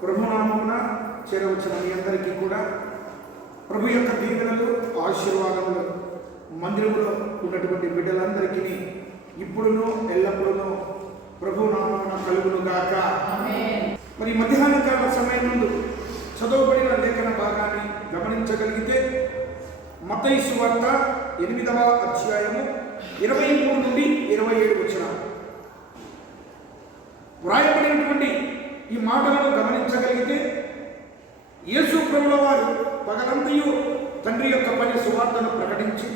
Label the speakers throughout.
Speaker 1: ప్రభునామమున చేరవచ్చిన మీ అందరికీ కూడా ప్రభు యొక్క దీవెనలు ఆశీర్వాదములు మందిరములో ఉన్నటువంటి బిడ్డలందరికీ ఇప్పుడును ఎల్లప్పుడూ ప్రభు నామమున కలుగును గాక మరి మధ్యాహ్న కాల సమయం నుండి చదవబడిన లేఖన భాగాన్ని గమనించగలిగితే మతైసు వార్త ఎనిమిదవ అధ్యాయము ఇరవై మూడు నుండి ఇరవై ఏడు వచ్చిన వ్రాయబడినటువంటి ఈ మాటలను గమనించగలిగితే యేసు ప్రభుల వారు పగలంతయు తండ్రి యొక్క పని సువార్తను ప్రకటించి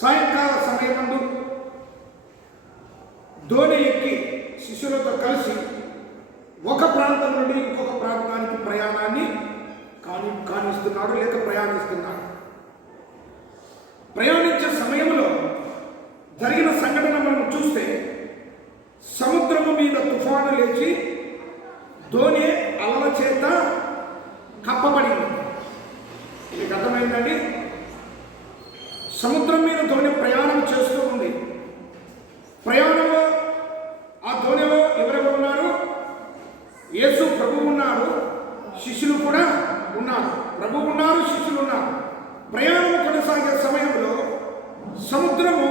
Speaker 1: సాయంకాల సమయమందు దోణి ఎక్కి శిష్యులతో కలిసి ఒక ప్రాంతం నుండి ఇంకొక ప్రాంతానికి ప్రయాణాన్ని కాని కానిస్తున్నాడు లేక ప్రయాణిస్తున్నాడు. ప్రయాణించే సమయంలో జరిగిన సంఘటన మనం చూస్తే సముద్రము మీద తుఫాను లేచి ధోని అలల చేత కప్పబడింది. మీకు అర్థమైందండి? సముద్రం మీద ధోని ప్రయాణం చేస్తూ ఉంది ప్రయాణంలో ఆ దోణిలో ఎవరెవరు ఉన్నారు యేసు ప్రభు ఉన్నారు శిష్యులు కూడా ఉన్నారు ప్రభు ఉన్నారు శిష్యులు ఉన్నారు ప్రయాణం కొనసాగే సమయంలో సముద్రము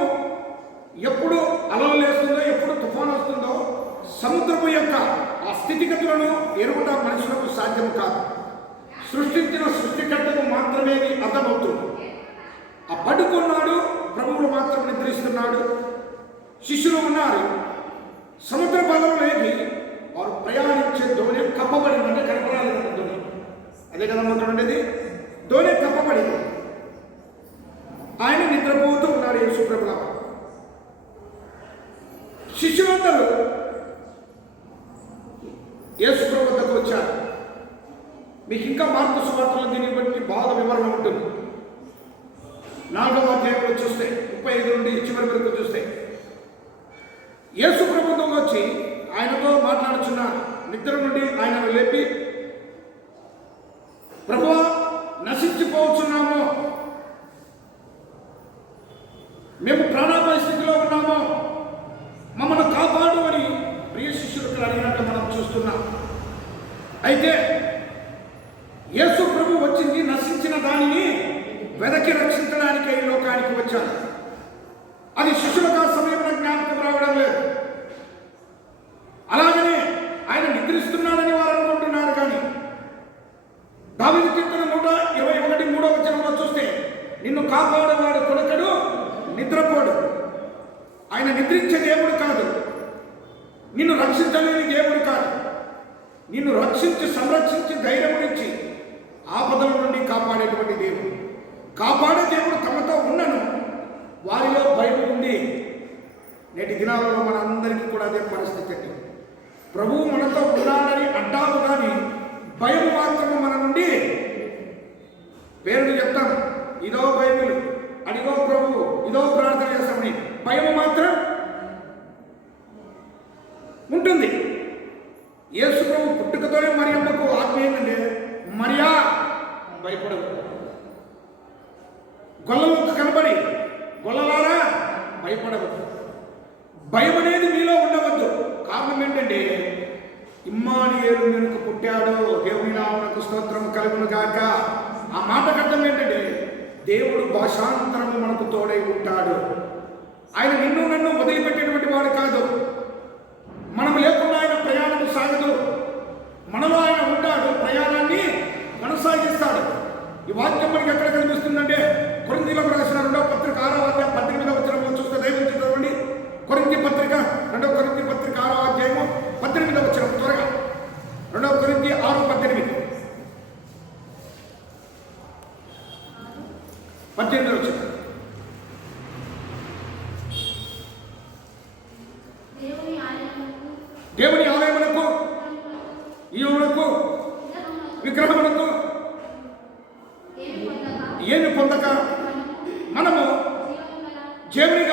Speaker 1: ఎప్పుడు అలలు లేస్తుందో ఎప్పుడు తుఫాను వస్తుందో సముద్రము యొక్క ఆ స్థితిగతులను ఎరుగుట మనుషులకు సాధ్యం కాదు సృష్టించిన సృష్టికర్తకు మాత్రమే ఇది అర్థమవుతుంది ఆ పడుకున్నాడు ప్రభువులు మాత్రం నిద్రిస్తున్నాడు శిష్యులు ఉన్నారు సముద్ర బలం లేని వారు ప్రయాణించే దోణి కప్పబడిందంటే కనపడాలి దోణి అదే కదా మనం ఉండేది దోణి కప్పబడింది ఆయన నిద్రపోతూ ఉన్నారు యేసు ప్రభుల శిష్యులందరూ యేసు ప్రభు వద్దకు వచ్చారు మీకు ఇంకా మార్పు సువార్తలు దీన్ని బట్టి బాగా వివరణ ఉంటుంది నాలుగవ అధ్యాయంలో చూస్తే ముప్పై ఐదు నుండి చివరి వరకు చూస్తే యేసు ప్రభుత్వం వచ్చి ఆయనతో మాట్లాడుచున్న నిద్ర నుండి ఆయనను లేపి ప్రభు నశించిపోవచ్చున్నాము మేము ప్రాణాపాయ స్థితిలో ఉన్నాము మమ్మల్ని కాపాడు అని ప్రియ శిష్యులకు అడిగినట్టు మనం చూస్తున్నాం అయితే యేసు ప్రభు వచ్చింది నశించిన దానిని వెదకి రక్షించడానికి ఈ లోకానికి వచ్చాడు అది శిష్యులకు ఆ సమయంలో జ్ఞాపకం రావడం లేదు అలాగనే ఆయన నిద్రిస్తున్నాడని వారు అనుకుంటున్నారు కానీ దావిది కీర్తన నూట ఇరవై ఒకటి మూడో వచనంలో చూస్తే నిన్ను కాపాడేవాడు కొడుకడు నిద్రపోడు. ఆయన నిద్రించే దేవుడు కాదు. నిన్ను రక్షించలేని దేవుడు కాదు. నిన్ను రక్షించి సంరక్షించి ధైర్యమునిచ్చి ఆపదల నుండి కాపాడేటువంటి దేవుడు. కాపాడే దేవుడు తమతో ఉన్నను. వారిలో భయం ఉంది. నేటి దినాలలో మనందరికీ కూడా అదే పరిస్థితి అండి. ప్రభువు మనతో ఉన్నాడని అంటాము కానీ భయం మాత్రము మన నుండి. పేరుని చెప్తాం. ఇదో బైబిల్. అడిగో ప్రభు ఇదో ప్రార్థన చేస్తామని భయం మాత్రం ఉంటుంది. యేసు ప్రభు పుట్టుకతోనే మరియమ్మకు ఆత్మ ఏంటంటే మరియా భయపడదు గొల్లలకు కనబడి గొల్లలారా భయపడదు భయం అనేది మీలో ఉండవద్దు. కారణం ఏంటంటే ఇమ్మానియేలు వెనుక పుట్టాడు. దేవుని నామకు స్తోత్రం కలుగును గాక. ఆ మాటకు అర్థం ఏంటంటే దేవుడు భాషాంత Germany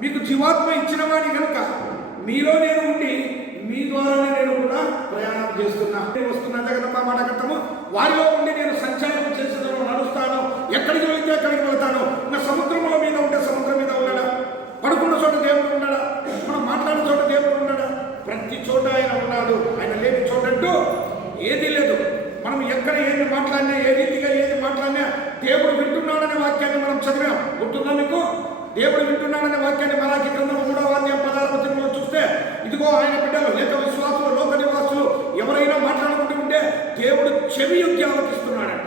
Speaker 1: మీకు జీవాత్మ ఇచ్చిన వాడి కనుక మీలో నేను ఉండి మీ ద్వారానే నేను కూడా ప్రయాణం చేస్తున్నా. నేను వస్తున్నా జగదమ్మ మాట కట్టము. వారిలో ఉండి నేను సంచారం చేసేదాను నడుస్తాను. ఎక్కడికి వెళ్తే ఎక్కడికి వెళ్తాను. నా సముద్రముల మీద ఉంటే సముద్రం మీద ఉండడా పడుకున్న చోట దేవుడు ఉండడా మనం మాట్లాడిన చోట దేవుడు ఉండడా ప్రతి చోట ఆయన ఉన్నాడు. ఆయన లేని చోటంటూ ఏదీ లేదు. మనం ఎక్కడ ఏది మాట్లాడినా ఏ రీతిగా ఏది మాట్లాడినా దేవుడు వింటున్నాడనే వాక్యాన్ని మనం చదివాం. గుర్తుందా మీకు? దేవుడు వింటున్నాడనే వాక్యాన్ని మరాకి గ్రంథం మూడవ అధ్యాయం పదహారు వచనంలో చూస్తే ఇదిగో ఆయన బిడ్డలు లేక విశ్వాసులు లోక నివాసులు ఎవరైనా మాట్లాడుకుంటూ ఉంటే దేవుడు చెవి యొక్కి ఆలోచిస్తున్నాడంట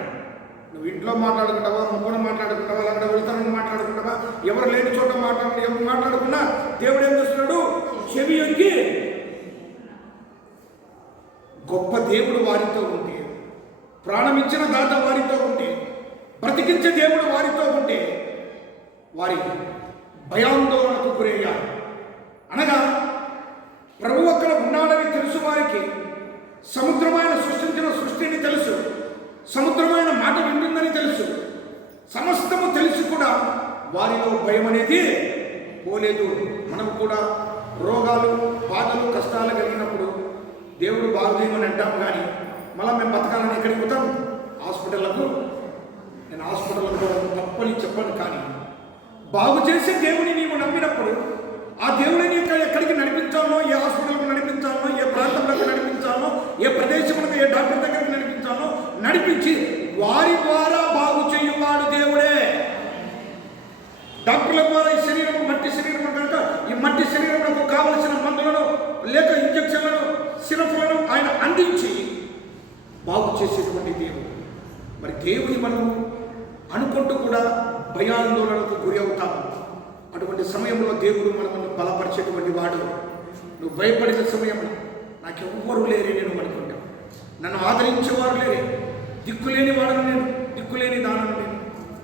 Speaker 1: నువ్వు ఇంట్లో మాట్లాడుకుంటావా? ముగ్గురు మాట్లాడుకుంటావా? లేకపోతే వెళ్తానని మాట్లాడుకుంటావా? ఎవరు లేని చోట మాట్లాడు ఎవరు మాట్లాడుకున్నా దేవుడు ఏం చేస్తున్నాడు? చెవి యొక్కి గొప్ప దేవుడు వారితో ఉంటే ప్రాణమిచ్చిన దాత వారితో ఉంటే బ్రతికించే దేవుడు వారితో ఉంటే వారి భయాందోళనకు గురయ్యారు. అనగా ప్రభు అక్కడ ఉన్నాడని తెలుసు వారికి సముద్రమైన సృష్టించిన సృష్టిని తెలుసు సముద్రమైన మాట వింటుందని తెలుసు సమస్తము తెలిసి కూడా వారిలో భయం అనేది పోలేదు. మనం కూడా రోగాలు బాధలు కష్టాలు కలిగినప్పుడు దేవుడు బాగుదేమని అంటాం కానీ మళ్ళీ మేము బతకాలని ఎక్కడికి పోతాం? హాస్పిటళ్ళకు నేను హాస్పిటల్లకు తప్పని చెప్పను కానీ బాగు చేసే దేవుని నీవు నమ్మినప్పుడు ఆ దేవుడిని ఎక్కడికి నడిపించాలో ఏ హాస్పిటల్కు నడిపించాలో ఏ ప్రాంతంలోకి నడిపించాలో ఏ ప్రదేశంలో ఏ డాక్టర్ దగ్గరికి నడిపించాలో నడిపించి వారి ద్వారా బాగు చేయువాడు దేవుడే. డాక్టర్ల ద్వారా ఈ శరీరం మట్టి శరీరం కనుక ఈ మట్టి శరీరంలో కావలసిన మందులను లేక ఇంజక్షన్లను సిరఫ్లను ఆయన అందించి బాగు చేసేటువంటి దేవుడు. మరి దేవుని మనం అనుకుంటూ కూడా భయాందోళనకు గురి అవుతాము అటువంటి సమయంలో దేవుడు మనల్ని బలపరిచేటువంటి వాడు. నువ్వు భయపడిన సమయంలో నాకు ఎవ్వరు లేరే నేను అనుకుంటాను నన్ను ఆదరించేవారు లేరే. దిక్కులేని వాడను నేను దిక్కులేని దానను నేను.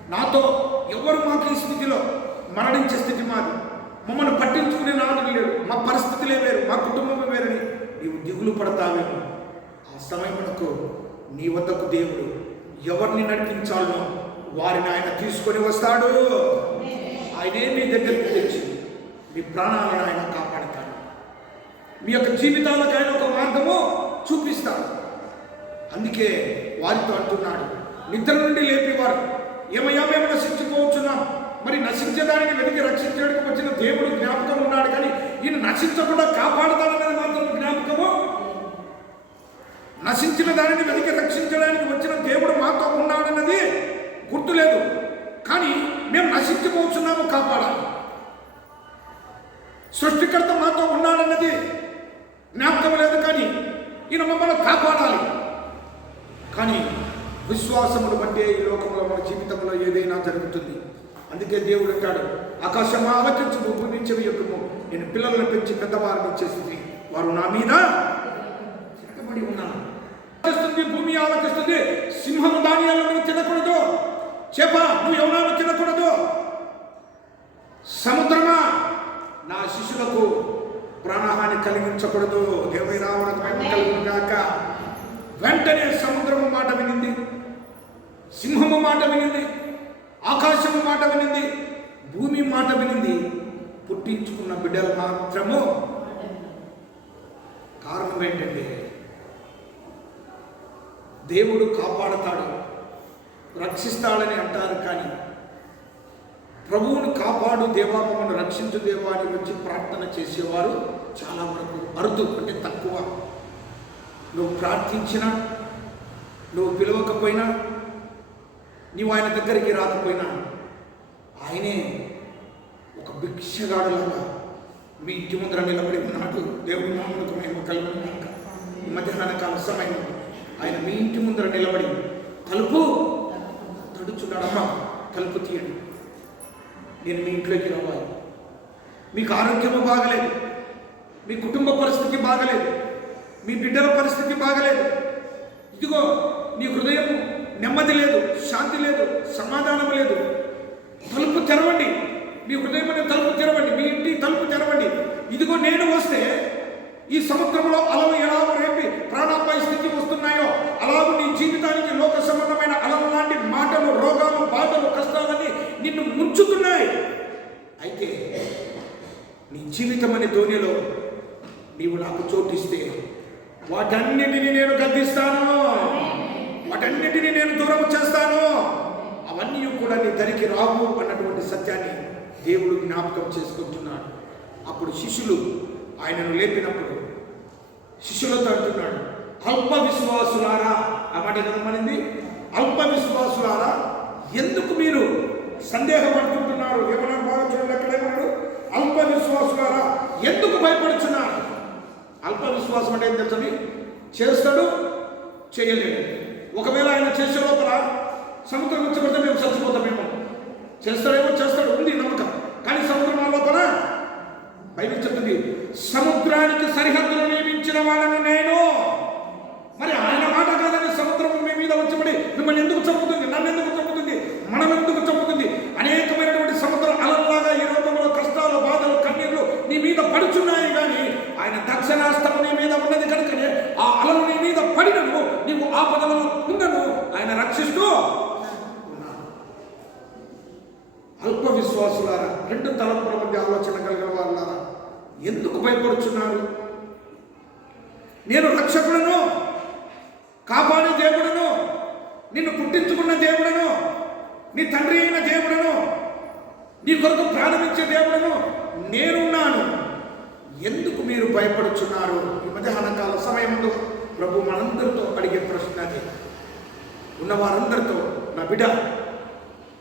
Speaker 1: నాతో ఎవరు మాకు ఈ స్థితిలో మరణించే స్థితి మాది. మమ్మల్ని పట్టించుకునే నాదులు లేడు మా పరిస్థితులే వేరు. మా కుటుంబమే వేరని నీవు దిగులు పడతావేమో. ఆ సమయమునకు నీ వద్దకు దేవుడు ఎవరిని నడిపించాలో వారిని ఆయన తీసుకొని వస్తాడు. ఆయనే మీ దగ్గరికి తెచ్చి మీ ప్రాణాలను ఆయన కాపాడతాడు. మీ యొక్క జీవితాలకు ఆయన ఒక మార్గము చూపిస్తాడు. అందుకే వారితో అంటున్నాడు నిద్ర నుండి లేపేవారు ఏమయ్యా మేము నశించుకోవచ్చున్నాం మరి నశించడానికి వెతికి రక్షించడానికి వచ్చిన దేవుడు జ్ఞాపకం ఉన్నాడు కానీ ఈయన నశించకుండా కాపాడతాడనేది మాత్రం జ్ఞాపకము నశించిన దానిని వెతికి రక్షించడానికి వచ్చిన దేవుడు మాతో ఉన్నాడన్నది గుర్తులేదు. కానీ మేము నశించిపోతున్నాము కాపాడాలి. సృష్టికర్త మాతో ఉన్నాడన్నది జ్ఞాపకం లేదు కానీ ఈయన మమ్మల్ని కాపాడాలి. కానీ విశ్వాసమును బట్టే ఈ లోకంలో మన జీవితంలో ఏదైనా జరుగుతుంది. అందుకే దేవుడు అంటాడు ఆకాశం ఆలకించు భూమి నుంచి యొక్కము నేను పిల్లలను పెంచి పెద్దవారిని చేసింది. వారు నా మీద తిరగబడి ఉన్నాను భూమి ఆలోచిస్తుంది సింహము దాని తినకూడదు. చేప నువ్వు ఎవరాలు తినకూడదు. సముద్రమా? నా శిష్యులకు ప్రాణహాని కలిగించకూడదు. దేవుని రావడం కలిగినాక వెంటనే సముద్రము మాట వినింది. సింహము మాట వినింది. ఆకాశము మాట వినింది. భూమి మాట వినింది. పుట్టించుకున్న బిడ్డలు మాత్రము కారణం ఏంటంటే దేవుడు కాపాడతాడు. రక్షిస్తాడని అంటారు కానీ ప్రభువును కాపాడు దేవా మమ్మల్ని రక్షించు దేవా అని వచ్చి ప్రార్థన చేసేవారు చాలా వరకు అరుదు అంటే తక్కువ. నువ్వు ప్రార్థించినా నువ్వు పిలవకపోయినా నీవు ఆయన దగ్గరికి రాకపోయినా ఆయనే ఒక భిక్షగాడులాగా మీ ఇంటి ముందర నిలబడి ఉన్నాడు. దేవుని నామకు మేము కలుగుతున్నాక మధ్యాహ్న కాల సమయం. ఆయన మీ ఇంటి ముందర నిలబడి తలుపు తడుచున్నాడమ్మా తలుపు తీయండి నేను మీ ఇంట్లోకి రావాలి. మీకు ఆరోగ్యము బాగలేదు. మీ కుటుంబ పరిస్థితి బాగలేదు. మీ బిడ్డల పరిస్థితి బాగలేదు. ఇదిగో నీ హృదయం నెమ్మది లేదు శాంతి లేదు సమాధానం లేదు. తలుపు తెరవండి. మీ హృదయం తలుపు తెరవండి. మీ ఇంటి తలుపు తెరవండి. ఇదిగో నేను వస్తే ఈ సముద్రంలో అలలు ఎలా రేపి ప్రాణాపాయ స్థితికి వస్తున్నాయో అలాగే నీ జీవితానికి లోక సంబంధమైన అలలు లాంటి మాటలు రోగాలు బాధలు కష్టాలని నిన్ను ముంచుతున్నాయి. అయితే నీ జీవితం అనే ధోనిలో నీవు నాకు చోటిస్తే వాటన్నిటిని నేను గద్దిస్తాను. వాటన్నిటిని నేను దూరం చేస్తాను. అవన్నీ కూడా నీ ధరికి రావు అన్నటువంటి సత్యాన్ని దేవుడు జ్ఞాపకం చేసుకుంటున్నాడు. అప్పుడు శిష్యులు ఆయనను లేపినప్పుడు శిష్యులతో అంటున్నాడు. అల్ప విశ్వాసులారా ఆ మాట గమనింది అల్ప విశ్వాసులారా ఎందుకు మీరు సందేహపడుకుంటున్నారు ఏమన్నా బాగా చూడండి ఎక్కడేమన్నాడు అల్ప విశ్వాసులారా ఎందుకు భయపడుచున్నారు అల్ప విశ్వాసం అంటే ఏం తెలుసని చేస్తాడు చేయలేడు. ఒకవేళ ఆయన చేసే లోపల సముద్రం వచ్చి పడితే మేము చచ్చిపోతామేమో చేస్తాడేమో చేస్తాడు ఉంది నమ్మకం కానీ సముద్రం ఆ లోపల బైబిల్ చెప్తుంది సముద్రానికి సరిహద్దులు నియమించిన వాళ్ళని నేను. మరి ఆయన మాట కాదని సముద్రం మీ మీద వచ్చిపడి మిమ్మల్ని ఎందుకు చంపుతుంది? నన్ను ఎందుకు చంపుతుంది? మనం ఎందుకు చంపుతుంది? అనేకమైనటువంటి సముద్రం అలంలాగా ఈ లోకంలో కష్టాలు బాధలు కన్నీళ్ళు నీ మీద పడుచున్నాయి కానీ ఆయన దక్షిణాస్తము నీ మీద ఉన్నది కనుకనే ఆ అలలు నీ మీద పడినను నీవు ఆపదలలో ఉండను ఆయన రక్షిస్తూ అల్ప విశ్వాసులారా రెండు తలంపుల మధ్య ఆలోచన ఎందుకు భయపడుచున్నారు నేను రక్షకుడను కాపాడే దేవుడను నిన్ను పుట్టించుకున్న దేవుడను నీ తండ్రి అయిన దేవుడను నీ కొరకు ప్రారంభించే దేవుడను నేనున్నాను. ఎందుకు మీరు భయపడుచున్నారు ఈ మధ్యాహ్నకాల సమయంలో ప్రభు మనందరితో అడిగే ప్రశ్న అది. ఉన్న వారందరితో నా బిడ్డ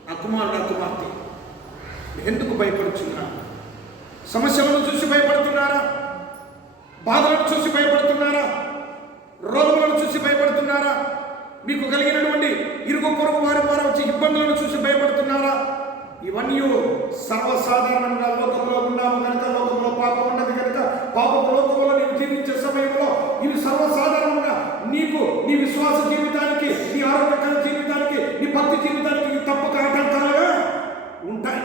Speaker 1: నా కుమారుడు నా కుమార్తె ఎందుకు భయపడుచున్నారు సమస్యలను చూసి భయపడుతున్నారా? బాధలను చూసి భయపడుతున్నారా? రోగములను చూసి భయపడుతున్నారా? మీకు కలిగినటువంటి ఇరుగు పొరుగు వారి ద్వారా వచ్చే ఇబ్బందులను చూసి భయపడుతున్నారా? ఇవన్నీ సర్వసాధారణంగా లోకంలో ఉన్నాము కనుక లోకంలో పాపం ఉన్నది కనుక పాపపు లోకంలో నీవు జీవించే సమయంలో ఇవి సర్వసాధారణంగా నీకు నీ విశ్వాస జీవితానికి నీ ఆరోగ్యకర జీవితానికి నీ భక్తి జీవితానికి తప్పక ఆటంకాలుగా ఉంటాయి.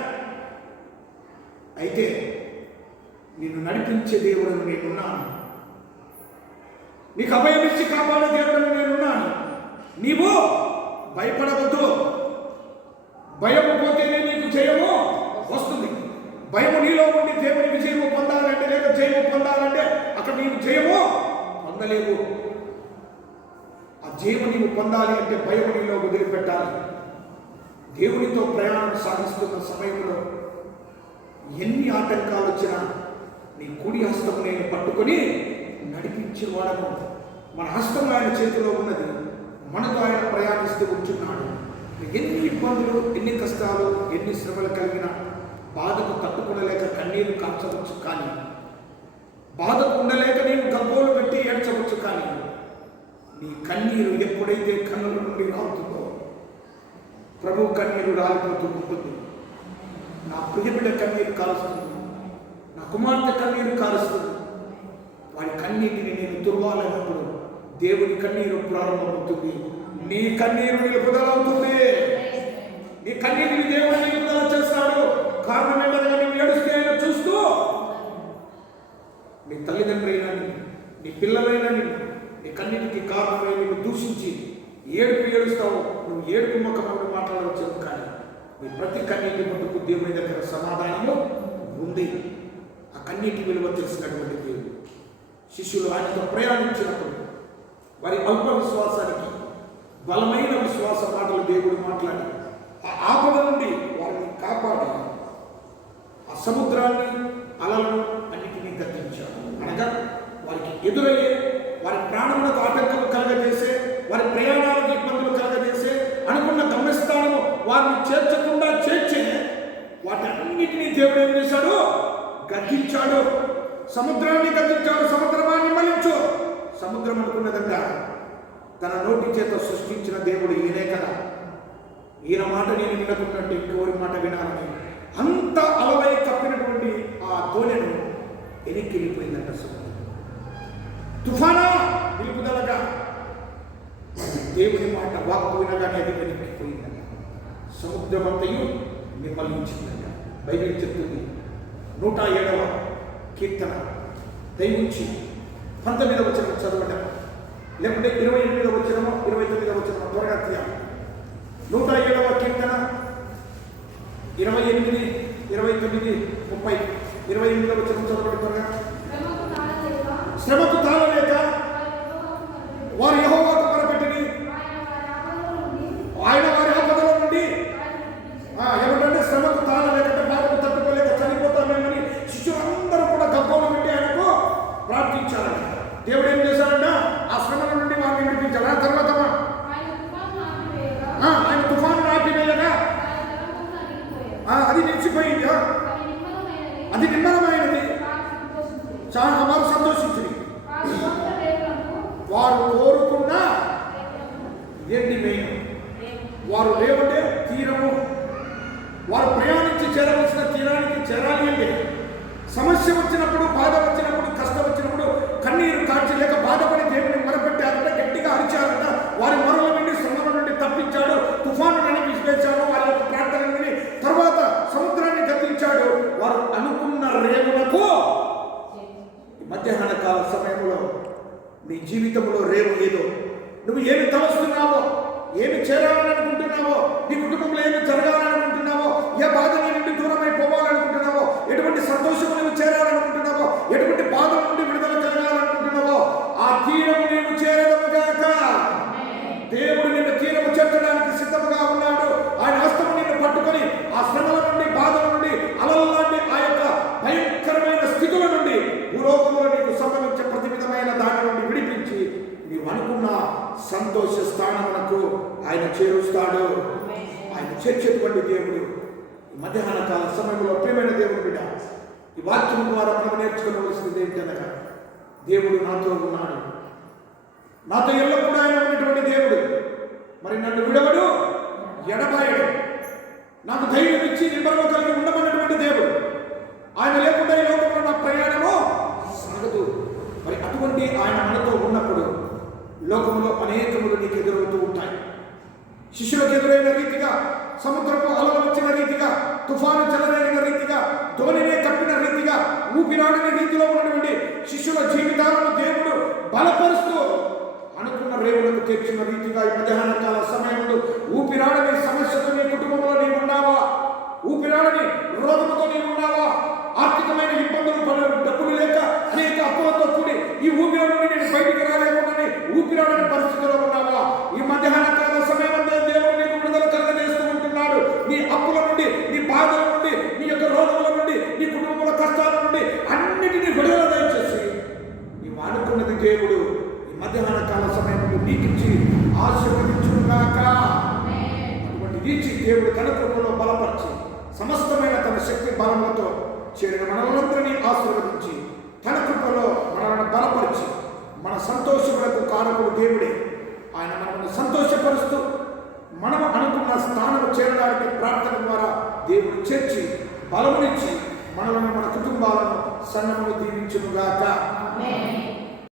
Speaker 1: అయితే నిన్ను నడిపించే దేవుడు నేనున్నాను. నీకు అభయం ఇచ్చి కాపాడే దేవుడు నేనున్నాను. నీవు భయపడవద్దు. భయము పోతేనే నీకు జయము వస్తుంది. భయము నీలో ఉండి దేవుని విజయము పొందాలంటే లేక జయము పొందాలంటే అక్కడ నీవు జయము పొందలేవు. ఆ జయము నీవు పొందాలి అంటే భయము నీలో వదిలిపెట్టాలి. దేవునితో ప్రయాణం సాగిస్తున్న సమయంలో ఎన్ని ఆటంకాలు వచ్చినా నీ కుడి హస్తము నేను పట్టుకొని నడిపించేవాడను మన హస్తం ఆయన చేతిలో ఉన్నది. మనతో ఆయన ప్రయాణిస్తూ ఉంటున్నాడు. ఎన్ని ఇబ్బందులు ఎన్ని కష్టాలు ఎన్ని శ్రమలు కలిగినా బాధకు తట్టుకునలేక కన్నీరు కాల్చవచ్చు కానీ బాధకు ఉండలేక నేను గబ్బోలు పెట్టి ఏడ్చవచ్చు కానీ నీ కన్నీరు ఎప్పుడైతే కన్నుల నుండి రాలుతుందో ప్రభు కన్నీరు రాలిపోతూ ఉంటుంది. నా ప్రియబిడ కన్నీరు కాలుస్తుంది. నా కుమార్తె కన్నీరు కారుస్తుంది. వారి కన్నీటిని నేను తుర్వాలన్నప్పుడు దేవుని కన్నీరు ప్రారంభమవుతుంది. నీ కన్నీరు నిలుపుదలవుతుంది. నీ కన్నీటిని దేవుడు నిలుపుదల చేస్తాడు. కారణం ఏంటనగా నువ్వు ఏడుస్తే ఆయన చూస్తూ నీ తల్లిదండ్రులైనా నీ పిల్లలైనా నీ కన్నీటికి కారణమై నిన్ను దూషించి ఏడుపు ఏడుస్తావు. నువ్వు ఏడుపు ముఖముడు మాట్లాడవచ్చు కానీ నీ ప్రతి కన్నీటి మటుకు దేవుని దగ్గర సమాధానము ఉంది. అన్నిటి విలువ తెలిసినటువంటి దేవుడు. శిష్యులు ఆయనతో ప్రయాణించినప్పుడు వారి అల్ప విశ్వాసానికి బలమైన విశ్వాస మాటలు దేవుడు మాట్లాడి ఆ ఆపద నుండి వారిని కాపాడి ఆ సముద్రాన్ని అలలను అన్నిటినీ గద్దించాడు అనగా వారికి ఎదురయ్యే వారి ప్రాణములకు ఆటంకం కలగజేసే వారి ప్రయాణాలకు ఇబ్బందులు కలగజేసే అనుకున్న గమ్యస్థానము వారిని చేర్చకుండా చేర్చే వాటన్నిటినీ దేవుడు ఏం చేశాడు? గద్దించాడు. సముద్రాన్ని గద్దించాడు. సముద్రమాన్ని మలించు సముద్రం అనుకున్నదంట తన నోటి చేత సృష్టించిన దేవుడు ఈయనే కదా. ఈయన మాట నేను వినకున్నట్టు ఇంకోరి మాట వినాలని అంత అలవై కప్పినటువంటి ఆ తోనెను వెనక్కి వెళ్ళిపోయిందంట సముద్రం. తుఫానా నిలుపుదలగా దేవుని మాట వాక్కు వినగానే అది వెనక్కిపోయిందంట. సముద్రమంతయు నిమ్మలించిందంట బైబిల్ చెప్తుంది నూట ఏడవ కీర్తన. దయవుంచి పంతొమ్మిదవ వచ్చిన చదవడం లేకుంటే ఇరవై ఎనిమిదవ వచ్చినమో ఇరవై తొమ్మిదవ వచ్చినమో త్వరగా తీయాలి. నూట ఏడవ కీర్తన ఇరవై ఎనిమిది ఇరవై తొమ్మిది ముప్పై. ఇరవై ఎనిమిదవ వచ్చిన చదవడం త్వరగా.
Speaker 2: శ్రమకు తాళలేక
Speaker 1: శ్రమకు తాళలేక
Speaker 2: వారి యెహోవాకు
Speaker 1: వారు
Speaker 2: మొరపెట్టుకుని,
Speaker 1: యహోవాకు మొరపెట్టి
Speaker 2: ఆయన వారి ఆపదలో నుండి
Speaker 1: ఆయన వారి ఆపదల నుండి ఆ, ఏమంటే శ్రమకు తాళలేకంటే బాధకు తట్టుకోలేక చనిపోతామేమని శిష్యులందరూ కూడా గర్భంలో పెట్టి ఆయనకు ప్రార్థించారంట దేవుడు ఏం చేశాడంట ఆ శ్రమల నుండి వారిని విడిపించాడు ఆ తర్వాత
Speaker 2: ఆయన తుఫాను ఆపివేయగా,
Speaker 1: ఆ, ఆయన తుఫాను ఆపివేయగా
Speaker 2: ఆయన తలమున అరిగిపోయాడు.
Speaker 1: ఆ, అది నిలిచిపోయింది ఆ,
Speaker 2: అది నిమ్మలమైనది,
Speaker 1: అది నిమ్మలమైనది
Speaker 2: వారు సంతోషించిరి.
Speaker 1: చాలా వారు సంతోషించింది
Speaker 2: వారు
Speaker 1: కోరుకున్న
Speaker 2: రేవులకు
Speaker 1: మెయిన్ వారు లేవంటే తీరము. వారు ప్రయాణించి చేరవలసిన తీరానికి చేరాలి అంటే సమస్య వచ్చినప్పుడు బాధ వచ్చినప్పుడు కష్టం వచ్చినప్పుడు కన్నీరు కాల్చి లేక బాధపడి దేవుని మొరపెట్టారంట గట్టిగా అరిచారంట. వారి మరల నుండి శ్రమల నుండి తప్పించాడు. తుఫాను నుండి విసిరేశాడు. వారి యొక్క ప్రార్థన తర్వాత సముద్రాన్ని గతించాడు. వారు అనుకున్న రేవులకు మధ్యాహ్న కాల సమయంలో నీ జీవితంలో రేవు ఏదో. నువ్వు ఏమి తలస్తున్నావో ఏమి చేరాలని అనుకుంటున్నావో నీ కుటుంబంలో ఏమి జరగాలనుకుంటున్నావో ఏ బాధ నీ నుండి దూరమై పోవాలనుకుంటున్నావో ఎటువంటి సంతోషం నువ్వు చేరాలనుకుంటున్నావో ఎటువంటి బాధ నుండి సంతోష స్థానమునకు ఆయన చేరుస్తాడు. ఆయన చేర్చేటువంటి దేవుడు. మధ్యాహ్న కాల సమయంలో ప్రియమైన దేవుడు బిడ్డ ఈ వాక్యం ద్వారా మనం నేర్చుకోవలసింది ఏంటనగా దేవుడు నాతో ఉన్నాడు. నాతో ఎల్లప్పుడూ ఆయన ఉన్నటువంటి దేవుడు. మరి నన్ను విడవడు ఎడబాయడు. నాకు ధైర్యం ఇచ్చి నిబ్బరము కలిగి ఉండమన్నటువంటి దేవుడు. ఆయన లేకుండా ఈ లోకంలో నా ప్రయాణము సాగదు. మరి అటువంటి ఆయన మనతో ఉన్నప్పుడు లోకంలో అనేకములు నీకు ఎదురవుతూ ఉంటాయి. శిష్యులకు ఎదురైన రీతిగా సముద్రపు అలలు వచ్చిన రీతిగా తుఫాను చెలరేగిన రీతిగా ధోనినే కప్పిన రీతిగా ఊపిరాడిన రీతిలో ఉన్నటువంటి శిష్యుల జీవితాలను దేవుడు బలపరుస్తూ అనుకున్న రేవులకు తీర్చిన రీతిగా ఈ మధ్యాహ్న కాల సమయంలో ఊపిరాడని సమస్యతో నీ కుటుంబంలో నీవు ఉన్నావా ఊపిరాడని రోగంతో నీవు ఉన్నావా ఆర్థికమైన ఇబ్బందులు పడ డబ్బులు లేక అనేక అప్పులతో కూడి ఈ
Speaker 2: ఊపిరాడు